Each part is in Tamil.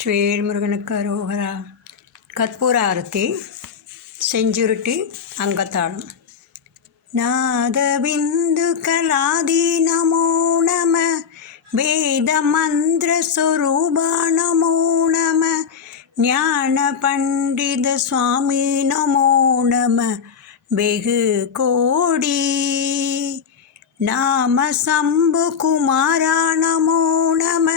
வெற்றிவேல் முருகனுக்கு அரோகரா. கற்பூர ஆரத்தி, செஞ்சுருட்டி, அங்கத்தாளம். நாதபிந்து கலாதி நமோ நம, வேத மந்திர ஸ்வரூபா நமோ நம, ஞான பண்டித சுவாமி நமோ நம, வெகு கோடி. நாம சம்பு குமாரா நமோ நம,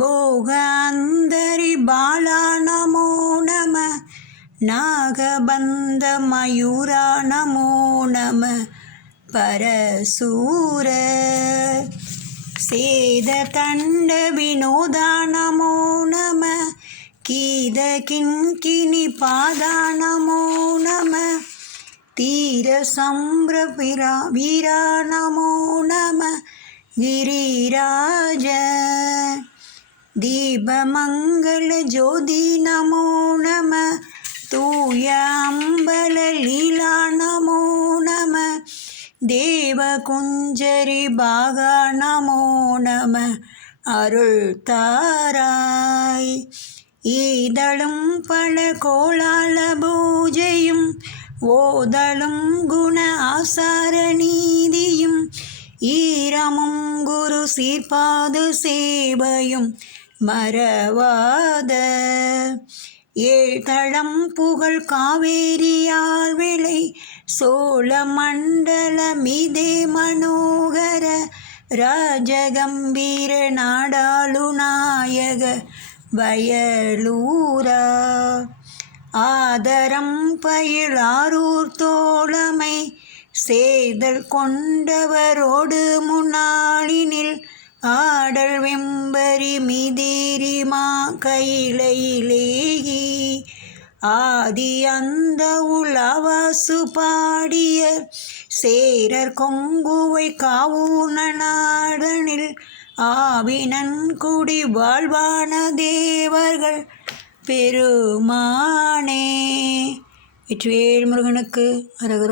போக அந்தரி பாலா நமோ நம, நாகபந்த மயூரா நமோ நம, பரசூர சேத தண்ட வினோதா நமோ நம, கீத கிண்கிணி பாதா நமோ நம, தீர சம்பிர வீரா நமோ நம, கிரிராஜ தீபமங்கள ஜோதி நமோ நம, தூய அம்பல லீலா நமோ நம, தேவ குஞ்சரி பாகா நமோ நம, அருள் தாராய். ஈதளும் பல கோளால பூஜையும், ஓதளும் குண ஆசார நீதியும், ஈரமும் குரு சீர்பாது சேவையும் மறவாத, ஏழ்தளம் புகழ் காவேரியால் விளை சோழ மண்டல மீதே மனோகர ராஜகம்பீர நாடாளு நாயக வயலூரா, ஆதரம் பயிலாரூர் தோழமை சேதல் கொண்டவரோடு முன்னாளினில், ஆடல் வெம்பரி மிதிரி மா கையிலேகி, ஆதி அந்த உலவாசு பாடிய சேரர் கொங்குவை காவூன நாடனில், ஆவினன் குடி வாழ்வான தேவர்கள் பெருமானே. வெற்றிவேல் முருகனுக்கு அரகரோ.